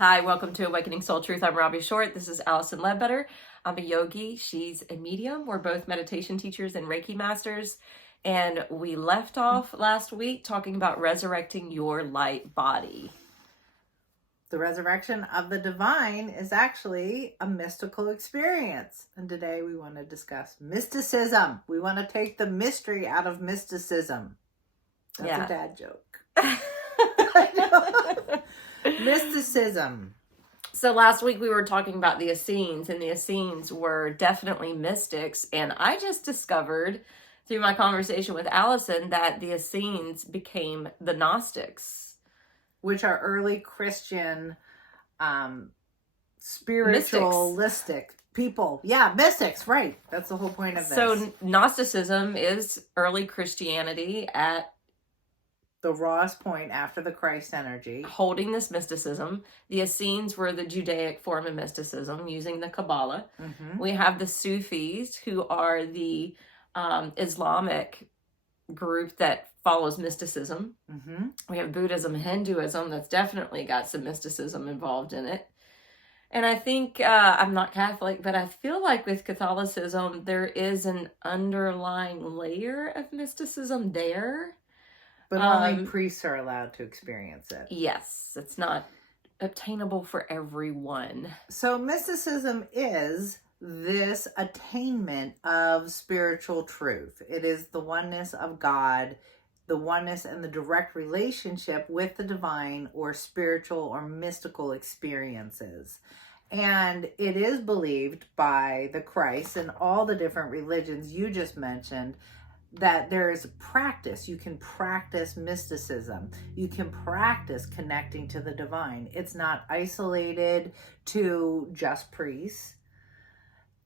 Hi, welcome to Awakening Soul Truth. I'm Robbie Short. This is Allison Ledbetter. I'm a yogi. She's a medium. We're both meditation teachers and Reiki masters. And we left off last week talking about resurrecting your light body. The resurrection of the divine is actually a mystical experience. And today we want to discuss mysticism. We want to take the mystery out of mysticism. That's a dad joke. Mysticism. So last week we were talking about the Essenes, and the Essenes were definitely mystics. And I just discovered through my conversation with Allison that the Essenes became the Gnostics, which are early Christian, spiritualistic people. Yeah, mystics, right. That's the whole point of this. So Gnosticism is early Christianity at the rawest point after the Christ energy. Holding this mysticism. The Essenes were the Judaic form of mysticism using the Kabbalah. Mm-hmm. We have the Sufis, who are the Islamic group that follows mysticism. Mm-hmm. We have Buddhism and Hinduism that's definitely got some mysticism involved in it. And I think, I'm not Catholic, but I feel like with Catholicism, there is an underlying layer of mysticism there. But only priests are allowed to experience it. Yes, it's not obtainable for everyone. So mysticism is this attainment of spiritual truth. It is the oneness of God, the oneness and the direct relationship with the divine or spiritual or mystical experiences. And it is believed by the Christ and all the different religions you just mentioned that there is a practice. You can practice mysticism. You can practice connecting to the divine. It's not isolated to just priests.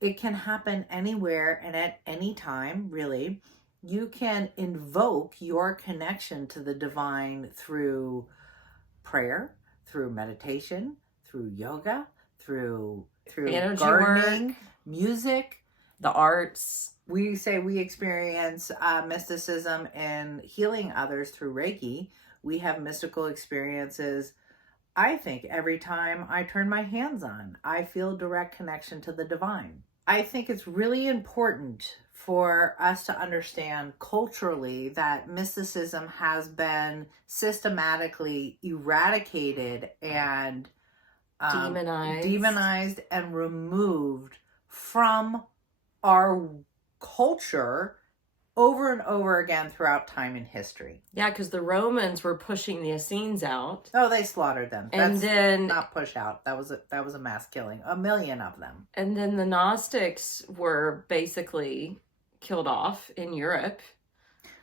It can happen anywhere and at any time, really. You can invoke your connection to the divine through prayer, through meditation, through yoga, through energy gardening, work, music, the arts. We say we experience mysticism and healing others through Reiki. We have mystical experiences. I think every time I turn my hands on, I feel direct connection to the divine. I think it's really important for us to understand culturally that mysticism has been systematically eradicated and demonized and removed from our culture over and over again throughout time and history. Yeah, because the Romans were pushing the Essenes out. Oh, they slaughtered them. And then not push out. That was a mass killing. 1 million of them. And then the Gnostics were basically killed off in Europe.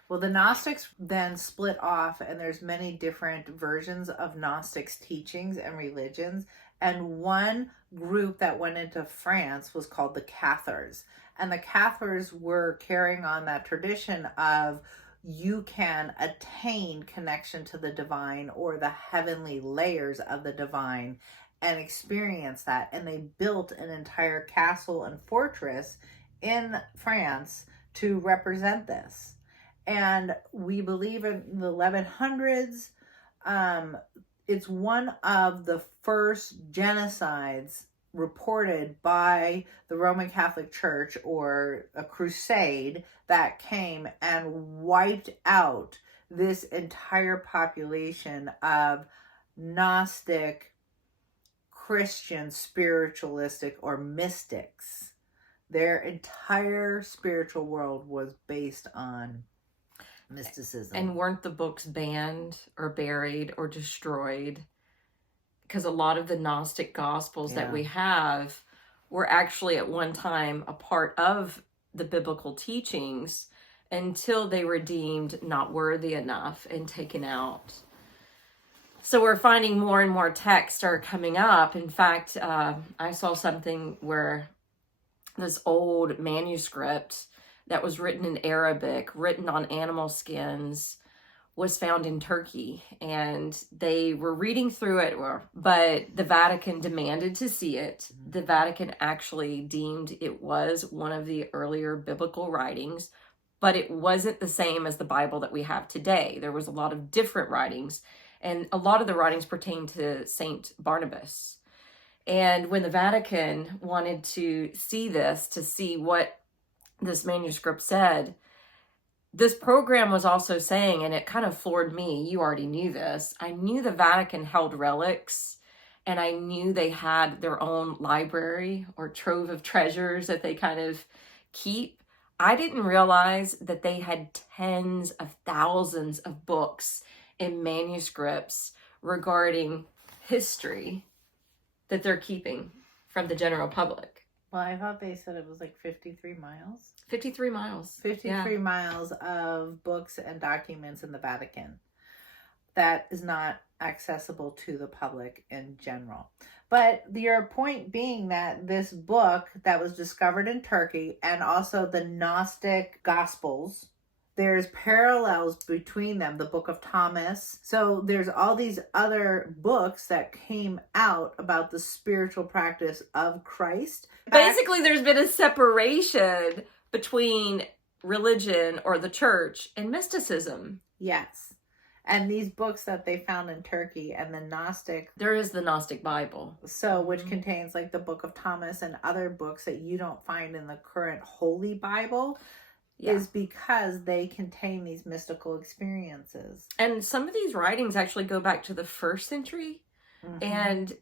Well, the Gnostics then split off, and there's many different versions of Gnostics teachings and religions. And one group that went into France was called the Cathars. And the Cathars were carrying on that tradition of you can attain connection to the divine or the heavenly layers of the divine and experience that. And they built an entire castle and fortress in France to represent this. And we believe in the 1100s. It's one of the first genocides reported by the Roman Catholic Church, or a crusade that came and wiped out this entire population of Gnostic, Christian, spiritualistic, or mystics. Their entire spiritual world was based on mysticism. And weren't the books banned or buried or destroyed? Because a lot of the Gnostic Gospels that we have were actually at one time a part of the biblical teachings until they were deemed not worthy enough and taken out. So we're finding more and more texts are coming up. In fact, I saw something where this old manuscript that was written in Arabic, written on animal skins, was found in Turkey, and they were reading through it, but the Vatican demanded to see it. The Vatican actually deemed it was one of the earlier biblical writings, but it wasn't the same as the Bible that we have today. There was a lot of different writings, And a lot of the writings pertain to Saint Barnabas. And when the Vatican wanted to see this, to see what this manuscript said, this program was also saying, and it kind of floored me, you already knew this, I knew the Vatican held relics, and I knew they had their own library or trove of treasures that they kind of keep. I didn't realize that they had tens of thousands of books and manuscripts regarding history that they're keeping from the general public. Well, I thought they said it was like 53 miles. 53 miles. 53 miles of books and documents in the Vatican that is not accessible to the public in general. But your point being that this book that was discovered in Turkey, and also the Gnostic Gospels, there's parallels between them, the Book of Thomas. So there's all these other books that came out about the spiritual practice of Christ. Basically, there's been a separation between religion or the church and mysticism. Yes. And these books that they found in Turkey and the Gnostic... There is the Gnostic Bible. So, which contains like the Book of Thomas and other books that you don't find in the current Holy Bible. Yeah. Is because they contain these mystical experiences. And some of these writings actually go back to the 1st century. Mm-hmm. And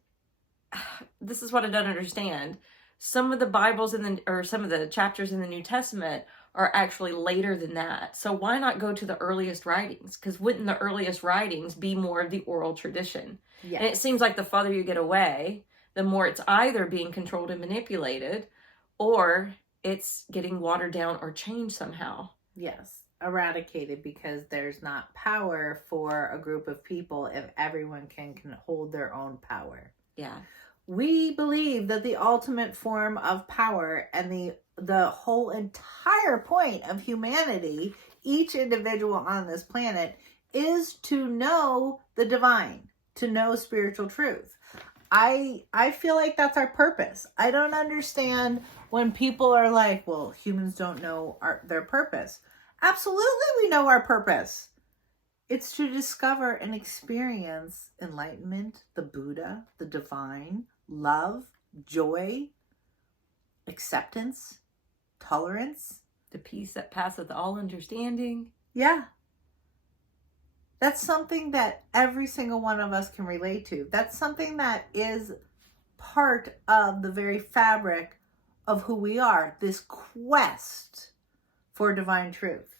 this is what I don't understand. Some of the Bibles or some of the chapters in the New Testament are actually later than that. So why not go to the earliest writings? Because wouldn't the earliest writings be more of the oral tradition? Yes. And it seems like the farther you get away, the more it's either being controlled and manipulated, or it's getting watered down or changed somehow. Yes, eradicated, because there's not power for a group of people if everyone can hold their own power. Yeah. We believe that the ultimate form of power and the whole entire point of humanity, each individual on this planet, is to know the divine, to know spiritual truth. I feel like that's our purpose. I don't understand when people are like, well, humans don't know their purpose. Absolutely, we know our purpose. It's to discover and experience enlightenment, the Buddha, the divine, love, joy, acceptance, tolerance. The peace that passeth all understanding. Yeah. That's something that every single one of us can relate to. That's something that is part of the very fabric of who we are, this quest for divine truth.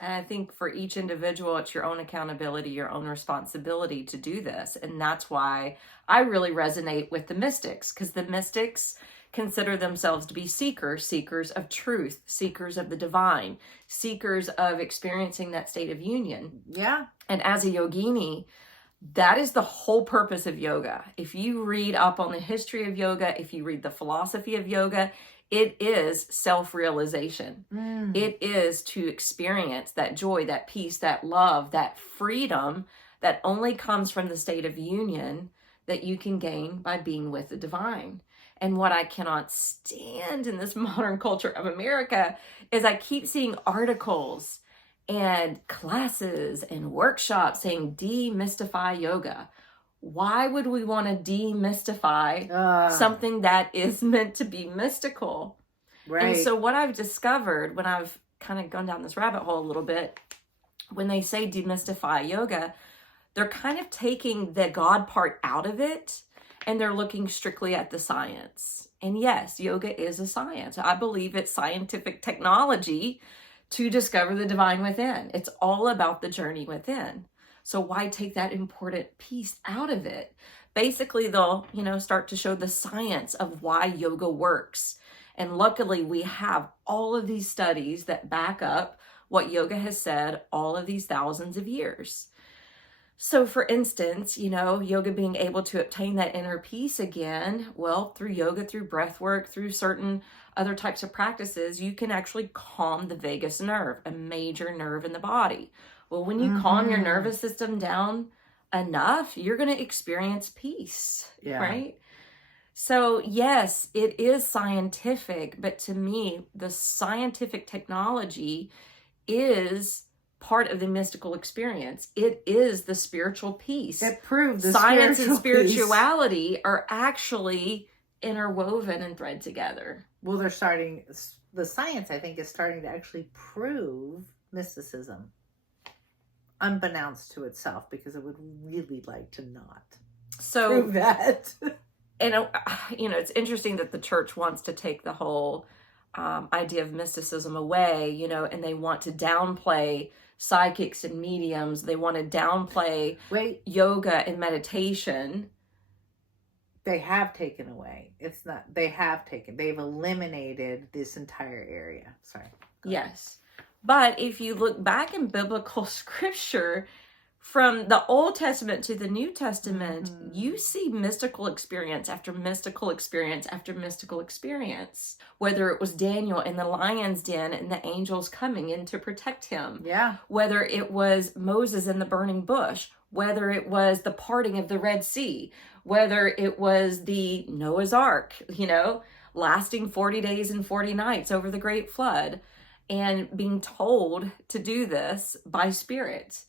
And I think for each individual, it's your own accountability, your own responsibility to do this. And that's why I really resonate with the mystics, because the mystics consider themselves to be seekers of truth, seekers of the divine, seekers of experiencing that state of union. Yeah. And as a yogini, that is the whole purpose of yoga. If you read up on the history of yoga, if you read the philosophy of yoga, it is self-realization. It is to experience that joy, that peace, that love, that freedom that only comes from the state of union that you can gain by being with the divine. And what I cannot stand in this modern culture of America is I keep seeing articles and classes and workshops saying demystify yoga. Why would we want to demystify something that is meant to be mystical? Right. And so what I've discovered when I've kind of gone down this rabbit hole a little bit, when they say demystify yoga, they're kind of taking the God part out of it, and they're looking strictly at the science. And yes, yoga is a science. I believe it's scientific technology to discover the divine within. It's all about the journey within. So why take that important piece out of it? Basically, they'll, start to show the science of why yoga works. And luckily, we have all of these studies that back up what yoga has said all of these thousands of years. So for instance, yoga being able to obtain that inner peace again, well, through yoga, through breath work, through certain other types of practices, you can actually calm the vagus nerve, a major nerve in the body. Well, when you calm your nervous system down enough, you're going to experience peace, right? So yes, it is scientific, but to me, the scientific technology is part of the mystical experience. It is the spiritual piece. It proved the science and spiritual spirituality are actually interwoven and thread together. Well, the science, I think, is starting to actually prove mysticism, unbeknownst to itself, because it would really like to not prove that. And, it's interesting that the church wants to take the whole idea of mysticism away, and they want to downplay psychics and mediums. They want to downplay yoga and meditation. They have taken away. They've eliminated this entire area. Sorry. Yes. But if you look back in biblical scripture, from the Old Testament to the New Testament, you see mystical experience after mystical experience after mystical experience. Whether it was Daniel in the lion's den and the angels coming in to protect him. Yeah. Whether it was Moses in the burning bush. Whether it was the parting of the Red Sea. Whether it was the Noah's Ark, lasting 40 days and 40 nights over the great flood. And being told to do this by spirit.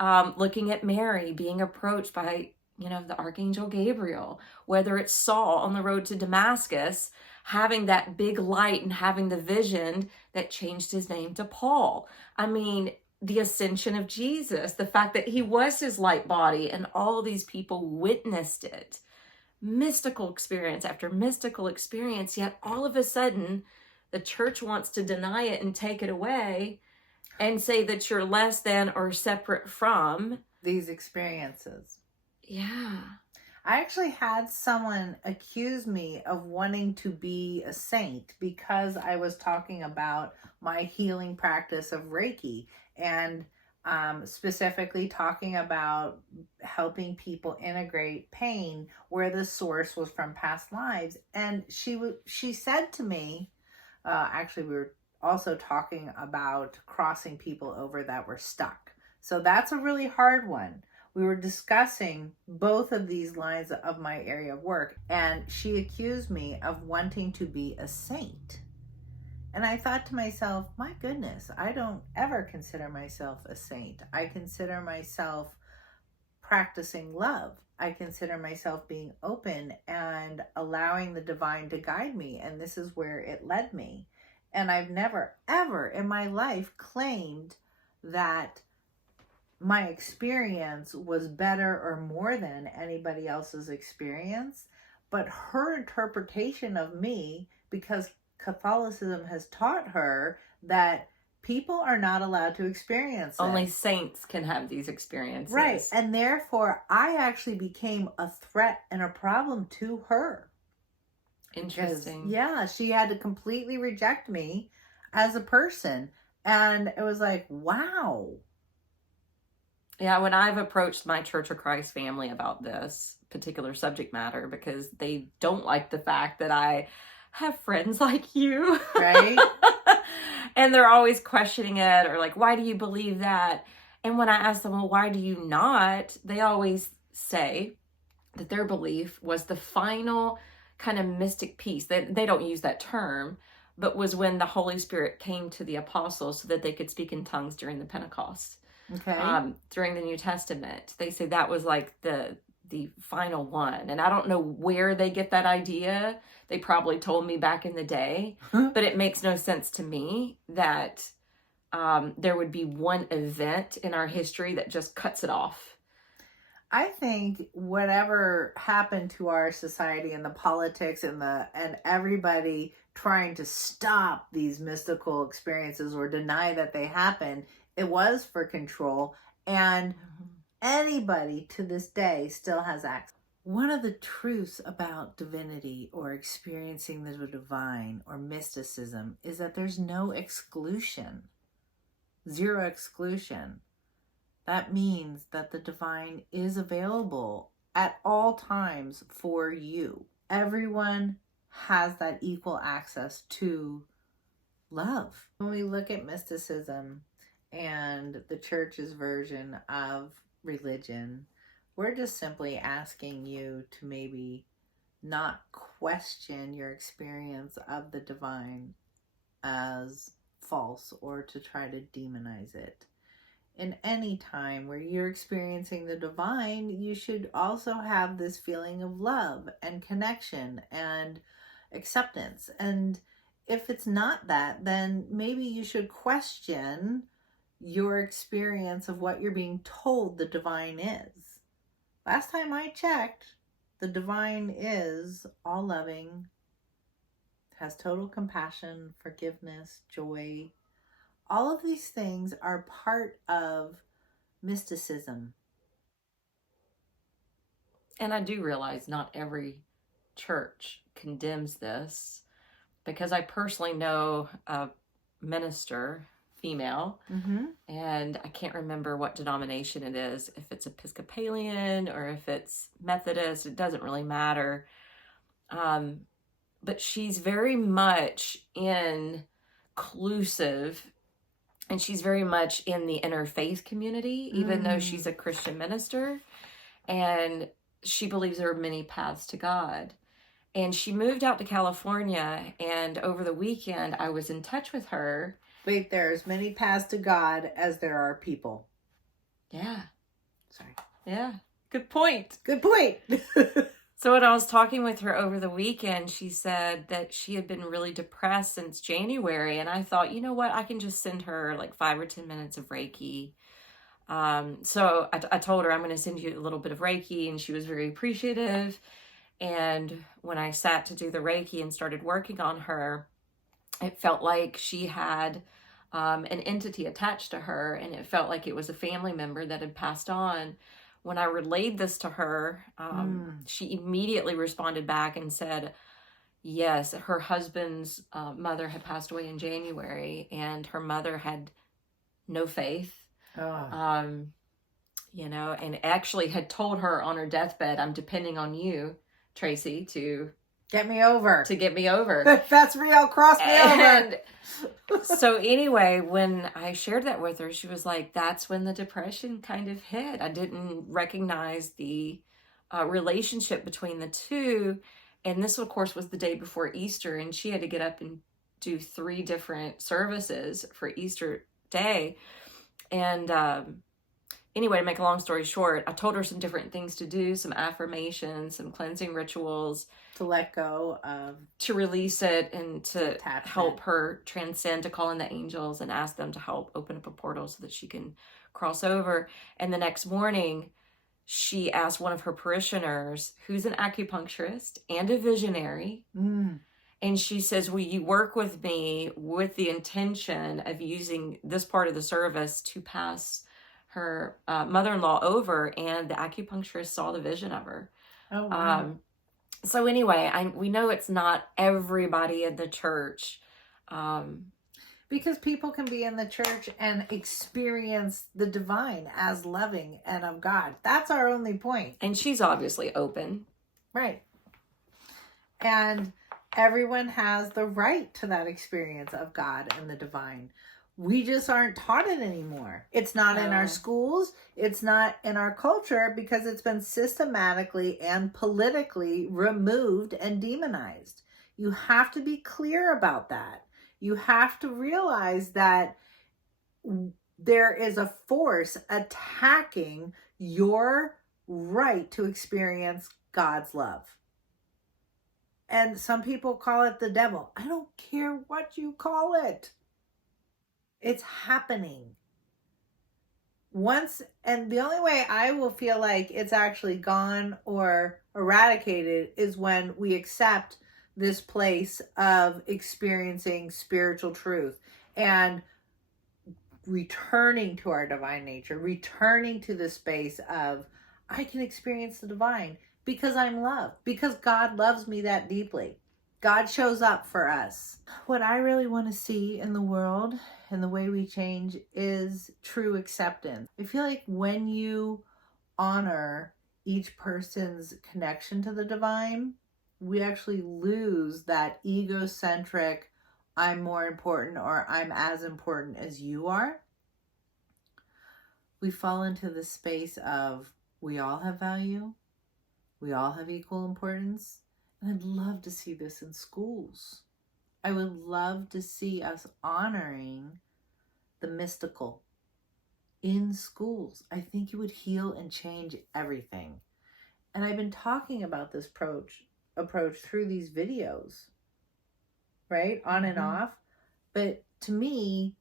Looking at Mary being approached by, the Archangel Gabriel, whether it's Saul on the road to Damascus, having that big light and having the vision that changed his name to Paul. I mean, the ascension of Jesus, the fact that he was his light body and all these people witnessed it. Mystical experience after mystical experience, yet all of a sudden, the church wants to deny it and take it away and say that you're less than or separate from these experiences. Yeah. I actually had someone accuse me of wanting to be a saint because I was talking about my healing practice of Reiki and specifically talking about helping people integrate pain where the source was from past lives. And she said to me, actually we were also talking about crossing people over that were stuck. So that's a really hard one. We were discussing both of these lines of my area of work, and she accused me of wanting to be a saint. And I thought to myself, my goodness, I don't ever consider myself a saint. I consider myself practicing love. I consider myself being open and allowing the divine to guide me. And this is where it led me. And I've never, ever in my life claimed that my experience was better or more than anybody else's experience. But her interpretation of me, because Catholicism has taught her that people are not allowed to experience it. Only saints can have these experiences. Right. And therefore, I actually became a threat and a problem to her. Interesting. Because, yeah, she had to completely reject me as a person. And it was like, wow. Yeah, when I've approached my Church of Christ family about this particular subject matter, because they don't like the fact that I have friends like you. Right. And they're always questioning it or like, why do you believe that? And when I ask them, well, why do you not? They always say that their belief was the final kind of mystic piece. They don't use that term, but was when the Holy Spirit came to the apostles so that they could speak in tongues during the Pentecost. Okay. During the New Testament. They say that was like the final one. And I don't know where they get that idea. They probably told me back in the day, but it makes no sense to me that there would be one event in our history that just cuts it off. I think whatever happened to our society and the politics and everybody trying to stop these mystical experiences or deny that they happen, it was for control, and anybody to this day still has access. One of the truths about divinity or experiencing the divine or mysticism is that there's no exclusion. Zero exclusion. That means that the divine is available at all times for you. Everyone has that equal access to love. When we look at mysticism and the church's version of religion, we're just simply asking you to maybe not question your experience of the divine as false or to try to demonize it. in any time where you're experiencing the divine, you should also have this feeling of love and connection and acceptance. And if it's not that, then maybe you should question your experience of what you're being told the divine is. Last time I checked, the divine is all loving, has total compassion, forgiveness, joy. All of these things are part of mysticism. And I do realize not every church condemns this, because I personally know a minister, female, and I can't remember what denomination it is, if it's Episcopalian or if it's Methodist, it doesn't really matter. But she's very much inclusive, and she's very much in the interfaith community, even though she's a Christian minister, and she believes there are many paths to God. And she moved out to California, and over the weekend I was in touch with her. Wait, there are as many paths to God as there are people. Yeah. Sorry. Yeah. Good point. Good point. So when I was talking with her over the weekend, she said that she had been really depressed since January. And I thought, you know what? I can just send her like 5 or 10 minutes of Reiki. So I told her I'm going to send you a little bit of Reiki, and she was very appreciative. And when I sat to do the Reiki and started working on her, it felt like she had an entity attached to her, and it felt like it was a family member that had passed on. When I relayed this to her, she immediately responded back and said, yes, her husband's mother had passed away in January, and her mother had no faith. You know, and actually had told her on her deathbed, I'm depending on you, Tracy, to get me over. That's real. Cross me over. So anyway, when I shared that with her, she was like, that's when the depression kind of hit. I didn't recognize the relationship between the two. And this, of course, was the day before Easter, and she had to get up and do 3 different services for Easter Day. And anyway, to make a long story short, I told her some different things to do, some affirmations, some cleansing rituals. To let go of. To release it, and to attachment. Help her transcend, to call in the angels and ask them to help open up a portal so that she can cross over. And the next morning, she asked one of her parishioners, who's an acupuncturist and a visionary, and she says, will you work with me with the intention of using this part of the service to pass her mother-in-law over? And the acupuncturist saw the vision of her. Oh, wow. So anyway, we know it's not everybody in the church. Because people can be in the church and experience the divine as loving and of God. That's our only point. And she's obviously open. Right. And everyone has the right to that experience of God and the divine. We just aren't taught it anymore. It's not in our schools. It's not in our culture, because it's been systematically and politically removed and demonized. You have to be clear about that. You have to realize that there is a force attacking your right to experience God's love. And some people call it the devil. I don't care what you call it. It's happening. And the only way I will feel like it's actually gone or eradicated is when we accept this place of experiencing spiritual truth and returning to our divine nature, returning to the space of, I can experience the divine because I'm loved, because God loves me that deeply. God shows up for us. What I really want to see in the world and the way we change is true acceptance. I feel like when you honor each person's connection to the divine, we actually lose that egocentric, I'm more important, or I'm as important as you are. We fall into the space of, we all have value. We all have equal importance. And I'd love to see this in schools. I would love to see us honoring the mystical, in schools. I think it would heal and change everything. And I've been talking about this approach through these videos, right? On and off. But to me,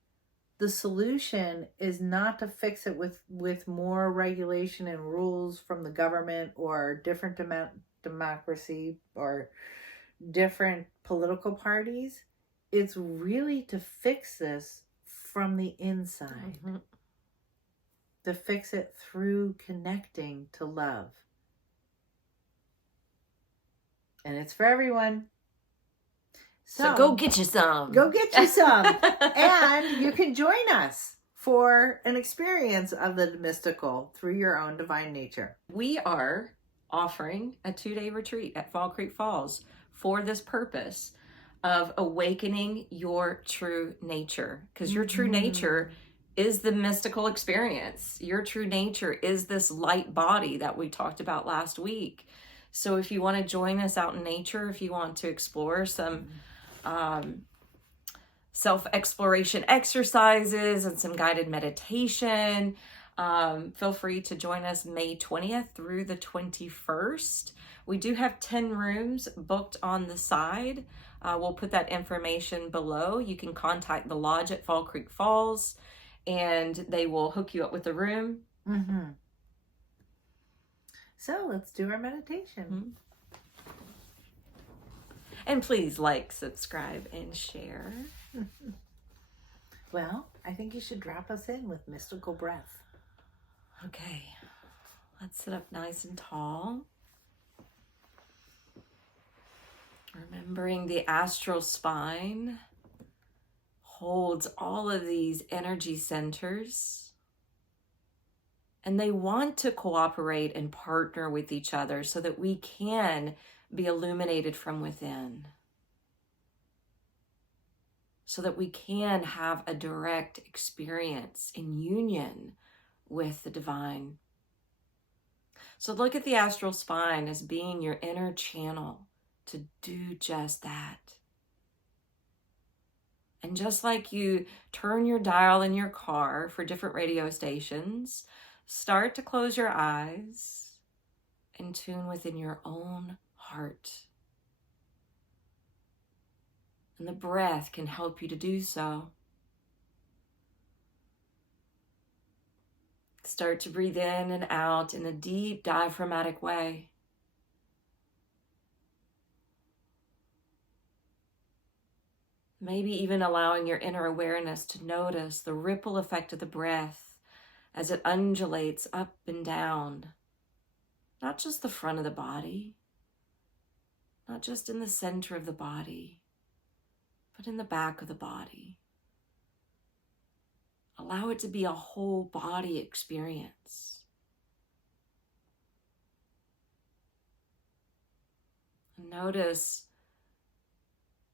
the solution is not to fix it with more regulation and rules from the government or different democracy or different political parties. It's really to fix this from the inside. To fix it through connecting to love. And it's for everyone. So go get you some. Go get you some. And you can join us for an experience of the mystical through your own divine nature. We are offering a 2-day retreat at Fall Creek Falls for this purpose of awakening your true nature. Because your true nature is the mystical experience. Your true nature is this light body that we talked about last week. So if you want to join us out in nature, if you want to explore some self-exploration exercises and some guided meditation, feel free to join us May 20th through the 21st. We do have 10 rooms booked on the side. We'll put that information below. You can contact the lodge at Fall Creek Falls and they will hook you up with a room. So let's do our meditation. And please like, subscribe, and share. Well, I think you should drop us in with mystical breath. Okay, let's sit up nice and tall. Remembering the astral spine holds all of these energy centers, and they want to cooperate and partner with each other so that we can be illuminated from within, so that we can have a direct experience in union with the divine. So look at the astral spine as being your inner channel to do just that. And just like you turn your dial in your car for different radio stations, start to close your eyes and tune within your own heart. And the breath can help you to do so. Start to breathe in and out in a deep diaphragmatic way. Maybe even allowing your inner awareness to notice the ripple effect of the breath as it undulates up and down, not just the front of the body, not just in the center of the body, but in the back of the body. Allow it to be a whole body experience. And notice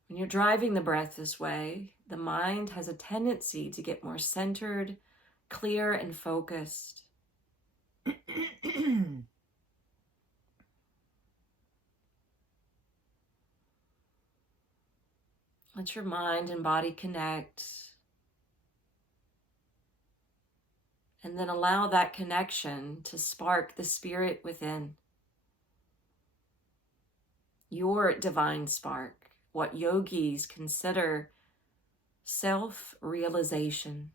when you're driving the breath this way, the mind has a tendency to get more centered, clear, and focused. Let your mind and body connect. And then allow that connection to spark the spirit within. Your divine spark, what yogis consider self-realization.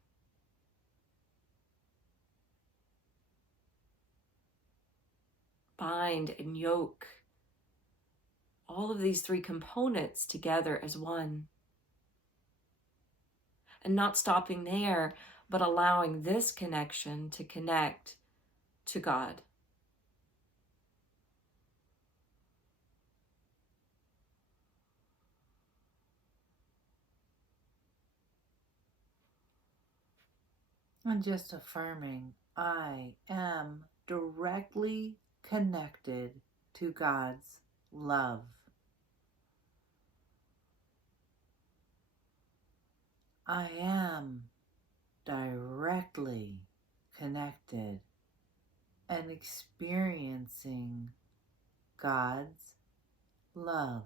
Bind and yoke all of these three components together as one. And not stopping there, but allowing this connection to connect to God. And just affirming, I am directly connected to God's love. I am directly connected and experiencing God's love.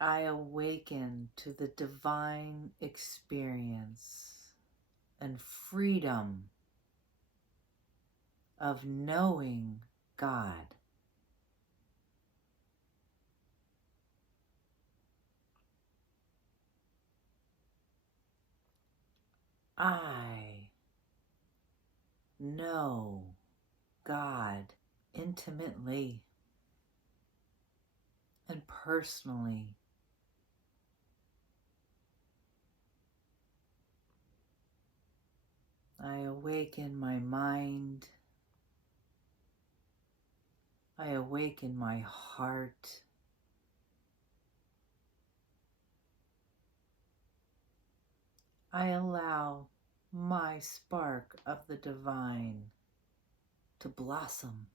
I awaken to the divine experience and freedom of knowing God. I know God intimately and personally. I awaken my mind. I awaken my heart. I allow my spark of the divine to blossom.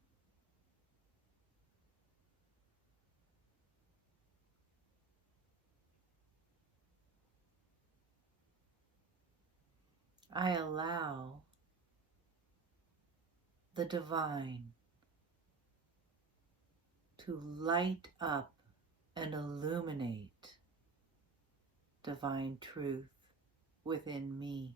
I allow the divine to light up and illuminate divine truth within me.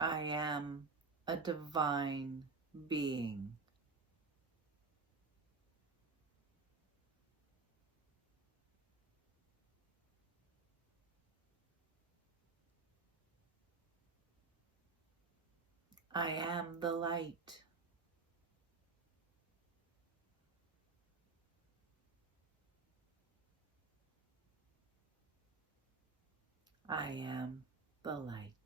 I am a divine being. I am the light. I am the light.